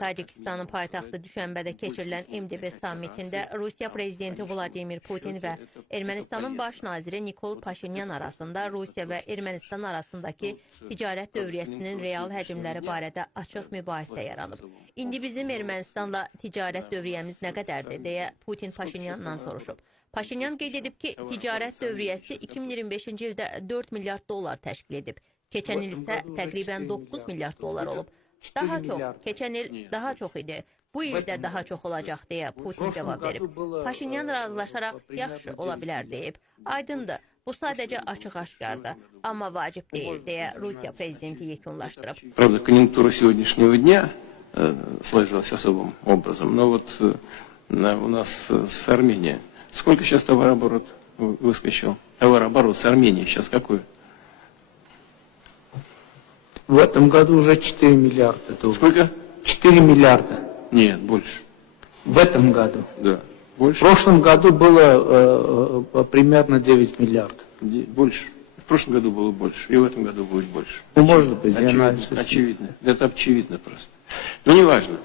Tacikistanın paytaxtı Düşənbədə keçirilən MDB sammitində Rusiya prezidenti Vladimir Putin və Ermənistanın baş naziri Nikol Paşinyan arasında Rusiya və Ermənistan arasındakı ticarət dövriyyəsinin real həcmləri barədə açıq mübahisə yaranıb. İndi bizim Ermənistanla ticarət dövriyyəmiz nə qədərdir, deyə Putin Paşinyandan soruşub. Paşinyan qeyd edib ki, ticarət dövriyyəsi 2025-ci ildə 4 milyard dollar təşkil edib. Keçən il isə təqribən 9 milyard dollar olub. Daha çox, keçən il daha çox idi. Bu ildə daha çox olacaq, deyə Putin cavab verib. Paşinyan razılaşaraq yaxşı ola bilər deyib. Aydındır, bu sadəcə açıq-aşkardır, amma vacib deyil, deyə Rusiya prezidenti yekunlaşdırıb. Правда, конъюнктура сегодняшнего дня сложилась особым образом, но вот у нас с Арменией. Сколько сейчас товарооборот выскочил? Товарооборот с Арменией сейчас какой? В этом году уже 4 миллиарда. Сколько? 4 миллиарда. Нет, больше. В этом году? Да. Больше? В прошлом году было примерно 9 миллиардов. Больше. В прошлом году было больше, и в этом году будет больше. Ну, может быть, очевидно. Это очевидно просто. Но неважно.